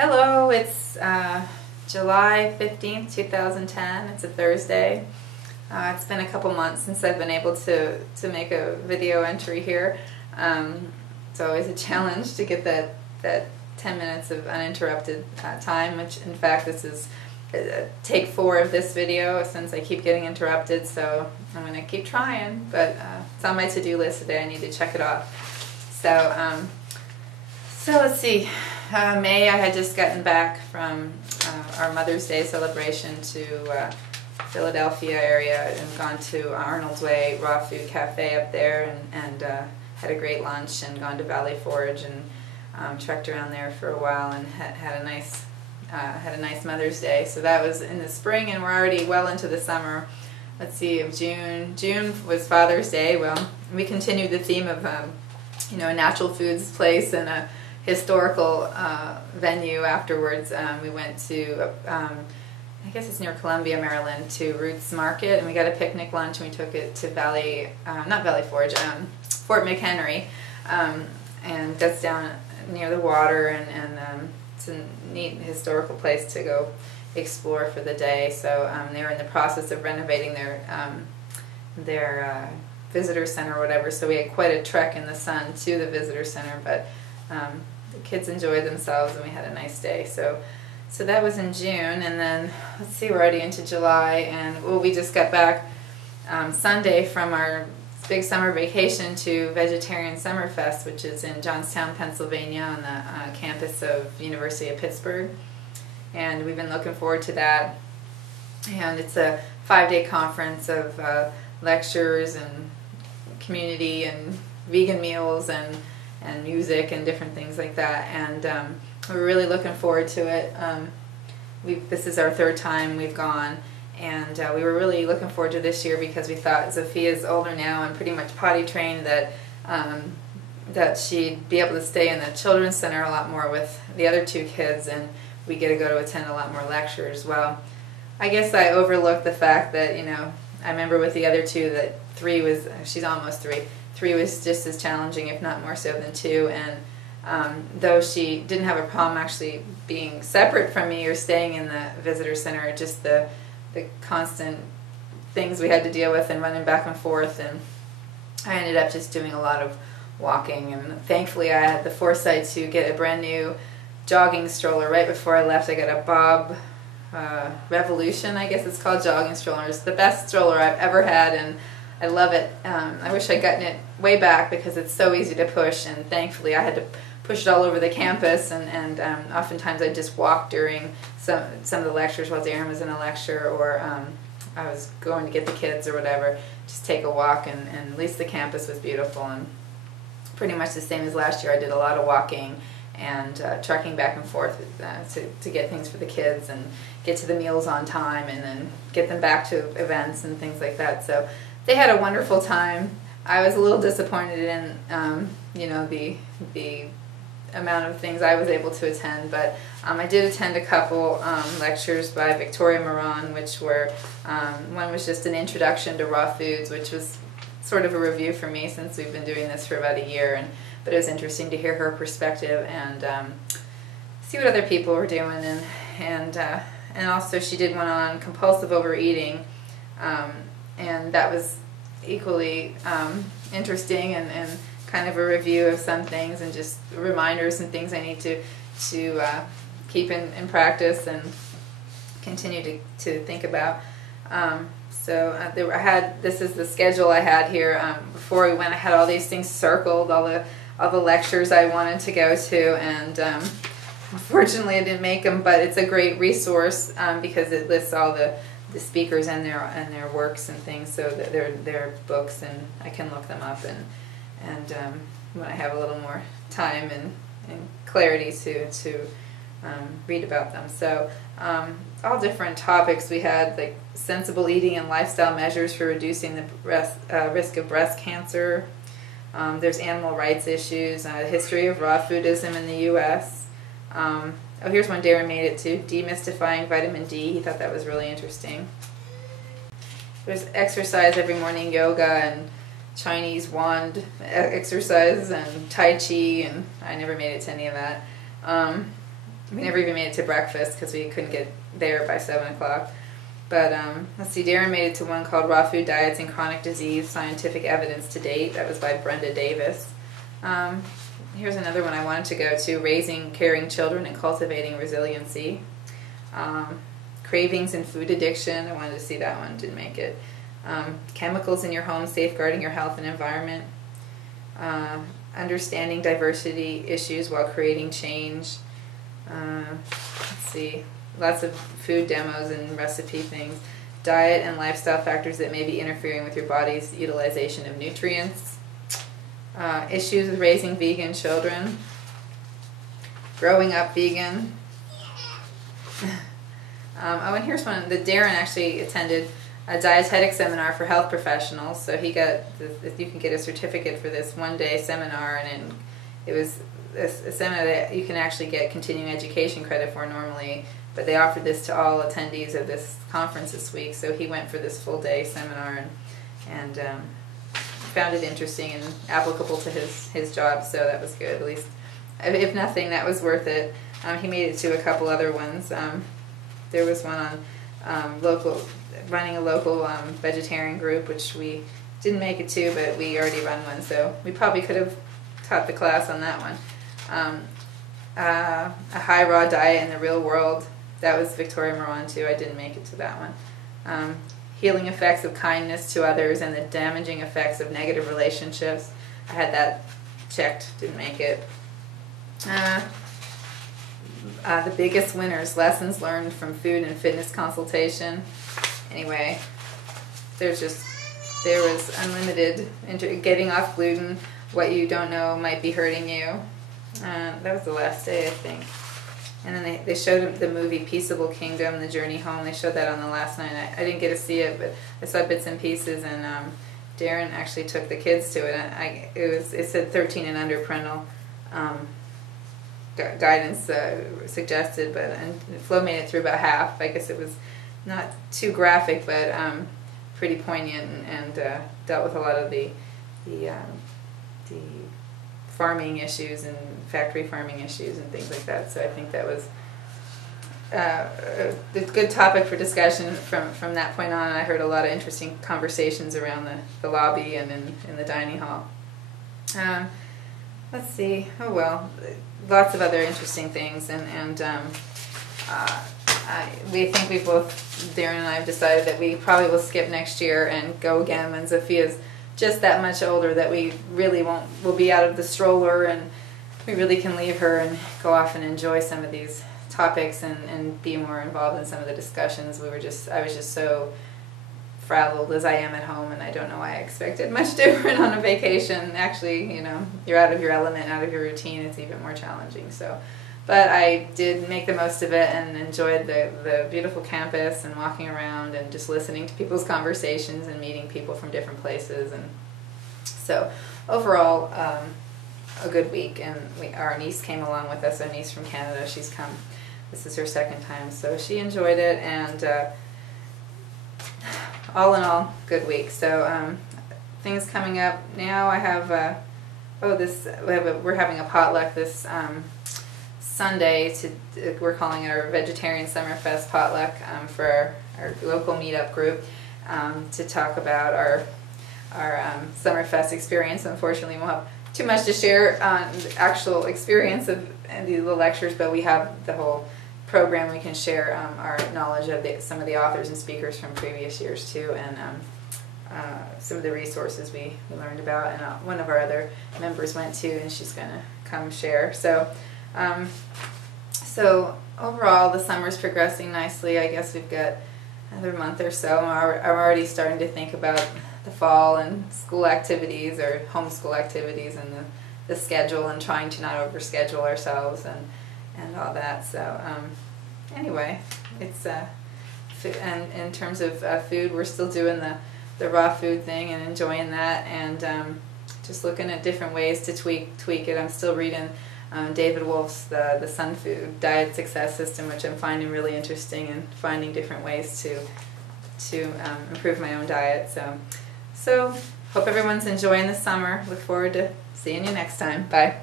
Hello, it's July 15th, 2010. It's a Thursday. It's been a couple months since I've been able to make a video entry here. It's always a challenge to get that 10 minutes of uninterrupted time, which in fact this is take 4 of this video since I keep getting interrupted, so I'm going to keep trying, but it's on my to-do list today. I need to check it off. So let's see. May, I had just gotten back from our Mother's Day celebration to Philadelphia area and gone to Arnold's Way Raw Food Cafe up there and had a great lunch and gone to Valley Forge and trekked around there for a while and had a nice Mother's Day. So that was in the spring, and we're already well into the summer. Let's see, of June. June was Father's Day. Well, we continued the theme of a natural foods place and a historical venue afterwards. We went to, I guess it's near Columbia, Maryland, to Ruth's Market, and we got a picnic lunch, and we took it to Fort McHenry, and that's down near the water, and it's a neat historical place to go explore for the day. So they were in the process of renovating their visitor center or whatever, so we had quite a trek in the sun to the visitor center, but the kids enjoyed themselves and we had a nice day. So that was in June, and then let's see, we're already into July, and we just got back Sunday from our big summer vacation to Vegetarian Summerfest, which is in Johnstown, Pennsylvania, on the campus of University of Pittsburgh, and we've been looking forward to that. And it's a 5-day conference of lectures and community and vegan meals and music and different things like that, and we're really looking forward to it. This is our 3rd time we've gone, and we were really looking forward to this year because we thought Zofia's older now and pretty much potty trained, that she'd be able to stay in the children's center a lot more with the other 2 kids, and we get to go to attend a lot more lectures. Well, I guess I overlooked the fact that, I remember with the other 2 that 3 was, she's almost 3, 3 was just as challenging, if not more so, than 2, and though she didn't have a problem actually being separate from me or staying in the visitor center, just the constant things we had to deal with and running back and forth, and I ended up just doing a lot of walking, and thankfully I had the foresight to get a brand new jogging stroller right before I left. I got a Bob Revolution, I guess it's called, jogging stroller. It's the best stroller I've ever had, and I love it. I wish I'd gotten it way back because it's so easy to push, and thankfully I had to push it all over the campus, and oftentimes I'd just walk during some of the lectures while Darren was in a lecture, or I was going to get the kids or whatever, just take a walk, and at least the campus was beautiful, and pretty much the same as last year. I did a lot of walking and trekking back and forth to get things for the kids and get to the meals on time and then get them back to events and things like that. So they had a wonderful time. I was a little disappointed in the amount of things I was able to attend, but I did attend a couple lectures by Victoria Moran, which were, one was just an introduction to raw foods, which was sort of a review for me since we've been doing this for about a year, but it was interesting to hear her perspective and see what other people were doing, and also she did one on compulsive overeating, and that was equally interesting, and kind of a review of some things and just reminders and things I need to keep in practice and continue to think about. This is the schedule I had here. Before we went, I had all these things circled, all the lectures I wanted to go to, and unfortunately I didn't make them, but it's a great resource because it lists all the speakers and their works and things, so that their books, and I can look them up and when I have a little more time and clarity to read about them. So all different topics. We had like sensible eating and lifestyle measures for reducing the risk of breast cancer. There's animal rights issues, history of raw foodism in the U.S. Here's one Darren made it to, demystifying vitamin D. He thought that was really interesting. There's exercise every morning, yoga and Chinese wand exercise and Tai Chi, and I never made it to any of that. We never even made it to breakfast because we couldn't get there by 7 o'clock. But let's see, Darren made it to one called Raw Food Diets and Chronic Disease, Scientific Evidence to Date. That was by Brenda Davis. Here's another one I wanted to go to, Raising Caring Children and Cultivating Resiliency. Cravings and Food Addiction. I wanted to see that one, didn't make it. Chemicals in Your Home, Safeguarding Your Health and Environment. Understanding Diversity Issues While Creating Change. Let's see, lots of food demos and recipe things. Diet and lifestyle factors that may be interfering with your body's utilization of nutrients. Issues with raising vegan children. Growing up vegan. And here's one that Darren actually attended, a dietetic seminar for health professionals. So he got, you can get a certificate for this one-day seminar, and it was a seminar that you can actually get continuing education credit for normally, but they offered this to all attendees of this conference this week. So he went for this full-day seminar and found it interesting and applicable to his job. So that was good. At least, if nothing, that was worth it. He made it to a couple other ones. There was one on running a local vegetarian group, which we didn't make it to, but we already run one, so we probably could have taught the class on that one. A high raw diet in the real world. That was Victoria Moran too. I didn't make it to that one. Healing effects of kindness to others and the damaging effects of negative relationships. I had that checked. Didn't make it. The biggest winners, lessons learned from food and fitness consultation. Anyway, there was unlimited getting off gluten. What you don't know might be hurting you. That was the last day, I think. And then they showed the movie Peaceable Kingdom, The Journey Home. They showed that on the last night. I didn't get to see it, but I saw bits and pieces, and Darren actually took the kids to it. It said 13 and under parental guidance suggested, and Flo made it through about half. I guess it was not too graphic, but pretty poignant, and dealt with a lot of the farming issues and factory farming issues and things like that. So I think that was a good topic for discussion from that point on. I heard a lot of interesting conversations around the lobby and in the dining hall. Let's see. Oh well, lots of other interesting things, and we think we both, Darren and I, have decided that we probably will skip next year and go again when Zofia's just that much older that we really will be out of the stroller, and we really can leave her and go off and enjoy some of these topics and be more involved in some of the discussions. I was just so frazzled as I am at home, and I don't know why I expected much different on a vacation. Actually, you're out of your element, out of your routine, it's even more challenging. So, but I did make the most of it and enjoyed the beautiful campus and walking around and just listening to people's conversations and meeting people from different places. And so overall, a good week. And our niece came along with us, our niece from Canada. She's come, this is her second time, so she enjoyed it, and all in all, good week. So things coming up now. I have we're having a potluck this Sunday. We're calling it our Vegetarian Summerfest potluck for our local meetup group to talk about our Summerfest experience. Unfortunately, we won't have too much to share on the actual experience of the lectures, but we have the whole program. We can share our knowledge of some of the authors and speakers from previous years too, and some of the resources we learned about. And one of our other members went to, and she's going to come share. So overall, the summer's progressing nicely. I guess we've got another month or so. I'm already starting to think about the fall and school activities or homeschool activities and the schedule, and trying to not overschedule ourselves and all that. So anyway, it's and in terms of food, we're still doing the raw food thing and enjoying that, and just looking at different ways to tweak it. I'm still reading David Wolf's the Sun Food Diet Success System, which I'm finding really interesting, and finding different ways to improve my own diet. So hope everyone's enjoying the summer. Look forward to seeing you next time. Bye.